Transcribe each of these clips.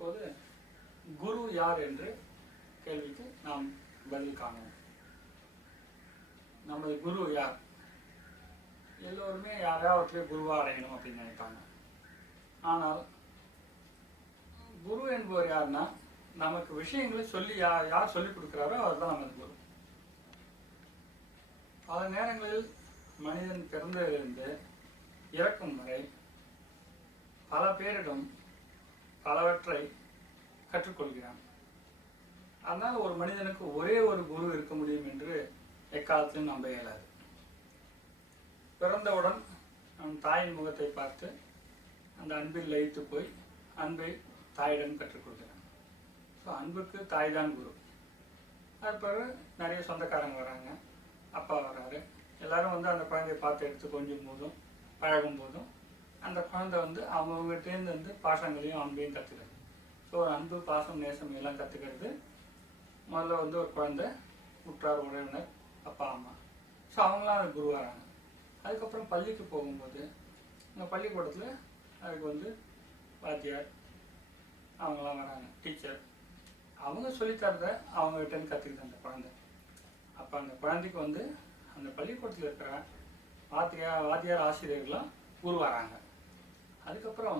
இப்போது குரு யார் என்று கேள்விக்கு நாம் பதில் காணணும். நமது குரு யார்? எல்லோருமே யாராவது குருவா அடையணும் அப்படின்னு நினைப்பாங்க. ஆனால் குரு என்பவர் யாருன்னா, நமக்கு விஷயங்களை சொல்லி யார் சொல்லிக் கொடுக்குறாரோ அவர் தான் நமது குரு. பல நேரங்களில் மனிதன் பிறந்ததிலிருந்து இறக்கும் வரை பல பேரிடம் பலவற்றை கற்றுக்கொள்கிறான். அதனால் ஒரு மனிதனுக்கு ஒரே ஒரு குரு இருக்க முடியும் என்று எக்காலத்திலும் நம்ப இயலாது. பிறந்தவுடன் அவன் தாயின் முகத்தை பார்த்து அந்த அன்பில் லயித்து போய் அன்பை தாயிடம் கற்றுக்கொள்கிறான். ஸோ அன்புக்கு தாய் தான் குரு. அது பிறகு நிறைய சொந்தக்காரங்க வராங்க, அப்பா வர்றாரு, எல்லாரும் அந்த குழந்தைய பார்த்து எடுத்து கொஞ்சம் போதும் பழகும் போதும் அந்த குழந்தை அவங்ககிட்டேருந்து பாசங்களையும் அன்பையும் கற்றுக்கிறது. ஸோ ஒரு அன்பு, பாசம், நேசம் எல்லாம் கற்றுக்கிறது முதல்ல ஒரு குழந்தை, உற்றார் உறவினர், அப்பா அம்மா. ஸோ அவங்களாம் அது குருவாகிறாங்க. அதுக்கப்புறம் பள்ளிக்கு போகும்போது இந்த பள்ளிக்கூடத்தில் அதுக்கு வாத்தியார் அவங்களாம் வராங்க, டீச்சர். அவங்க சொல்லித்தரத அவங்ககிட்டேருந்து கற்றுக்குது அந்த குழந்தை. அப்போ அந்த குழந்தைக்கு அந்த பள்ளிக்கூடத்தில் இருக்கிற வாத்தியார் ஆசிரியர்கள்லாம் உருவாகிறாங்க. அதுக்கப்புறம்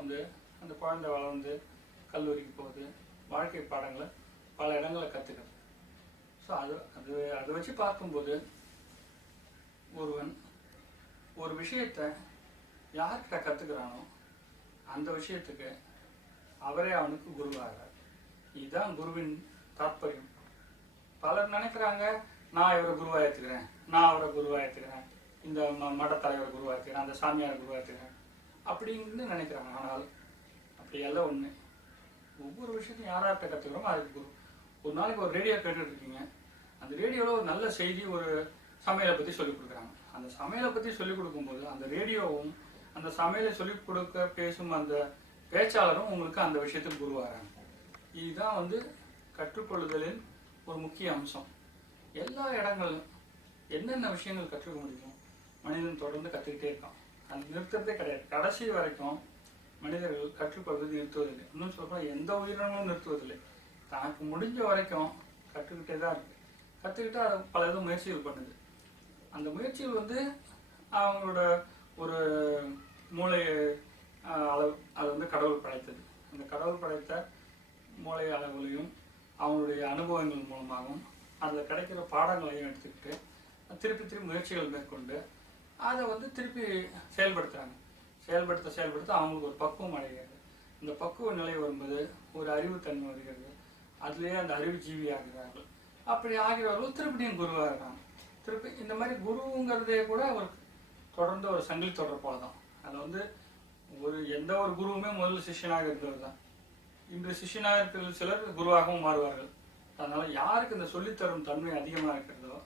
அந்த குழந்தை வளர்ந்து கல்லூரிக்கு போகுது, வாழ்க்கை பாடங்களை பல இடங்களில் கற்றுக்கிறது. ஸோ அதை வச்சு பார்க்கும்போது ஒருவன் ஒரு விஷயத்தை யார்கிட்ட கற்றுக்கிறானோ அந்த விஷயத்துக்கு அவரே அவனுக்கு குருவாகிறார். இதுதான் குருவின் தாற்பயம். பலர் நினைக்கிறாங்க, நான் இவரை குருவாக ஏற்றுக்கிறேன், நான் அவரை குருவாக ஏற்றுக்கிறேன், இந்த மட தலைவரை குருவாக ஏற்றுக்கிறேன், அந்த சாமியாரை குருவாக ஏற்றுக்கிறேன் அப்படின்னு நினைக்கிறாங்க. ஆனால் அப்படி எல்லாம் ஒன்று. ஒவ்வொரு விஷயத்தையும் யார்கிட்ட கற்றுக்கிறோமோ அதுக்கு குரு. ஒரு நாளைக்கு ஒரு ரேடியோ கேட்டுட்டு இருக்கீங்க, அந்த ரேடியோவில் ஒரு நல்ல செய்தி, ஒரு சமையலை பற்றி சொல்லிக் கொடுக்குறாங்க. அந்த சமையலை பற்றி சொல்லிக் கொடுக்கும்போது அந்த ரேடியோவும் அந்த சமையலை சொல்லிக் கொடுக்க பேசும் அந்த பேச்சாளரும் உங்களுக்கு அந்த விஷயத்துக்கு குருவாகிறாங்க. இதுதான் கற்றுக்கொள்ளுதலின் ஒரு முக்கிய அம்சம். எல்லா இடங்களிலும் என்னென்ன விஷயங்கள் கற்றுக்க முடியும் மனிதன் தொடர்ந்து கற்றுக்கிட்டே இருக்கான். அது நிறுத்தத்தே கிடையாது. கடைசி வரைக்கும் மனிதர்கள் கற்றுக்கொள்வது நிறுத்துவதில்லை. இன்னும் சொல்லப்போனால் எந்த உயிரினங்களும் நிறுத்துவதில்லை. தனக்கு முடிஞ்ச வரைக்கும் கற்றுக்கிட்டே தான் இருக்கு. கற்றுக்கிட்டு அது பல இதுவும் முயற்சிகள் பண்ணுது. அந்த முயற்சிகள் அவங்களோட ஒரு மூளை அளவு, அது கடவுள் படைத்தது. அந்த கடவுள் படைத்த மூளை அளவுலையும் அவங்களுடைய அனுபவங்கள் மூலமாகவும் அதில் கிடைக்கிற பாடங்களையும் எடுத்துக்கிட்டு திருப்பி முயற்சிகள் மேற்கொண்டு அதை திருப்பி செயல்படுத்துகிறாங்க. செயல்படுத்த அவங்களுக்கு ஒரு பக்குவம் அடைகிறது. இந்த பக்குவ நிலை வரும்போது ஒரு அறிவுத்தன்மை வருகிறது. அதுலேயே அந்த அறிவு ஜீவி ஆகிறார்கள். அப்படி ஆகிறவர்கள் திருப்பியும் குருவாகிறாங்க. திருப்பி இந்த மாதிரி குருங்கிறதே கூட ஒரு தொடர்ந்து ஒரு சங்கிலி தொடர் போல தான். அதில் எந்த ஒரு குருவுமே முதல்ல சிஷ்யனாக இருந்தவர் தான். இன்று சிஷ்யனாக இருக்கிற சிலர் குருவாகவும் மாறுவார்கள். அதனால யாருக்கு இந்த சொல்லித்தரும் தன்மை அதிகமாக இருக்கிறதோ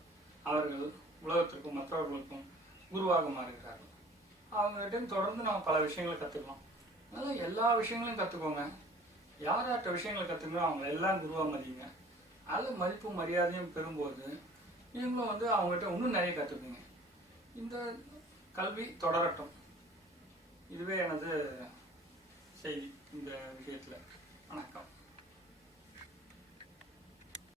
அவர்கள் உலகத்திற்கும் மற்றவர்களுக்கும் குருவாக மாறுகிறார்கள். அவங்ககிட்ட தொடர்ந்து நம்ம பல விஷயங்களை கற்றுக்கலாம். அதனால எல்லா விஷயங்களையும் கற்றுக்கோங்க. யார்கிட்ட விஷயங்களை கற்றுக்கணும் அவங்க எல்லாம் குருவாக மதிங்க. அதில் மதிப்பும் மரியாதையும் பெறும்போது நீங்களும் அவங்ககிட்ட இன்னும் நிறைய கற்றுப்பீங்க. இந்த கல்வி தொடரட்டும். இதுவே எனது செய்தி இந்த விஷயத்தில். வணக்கம்.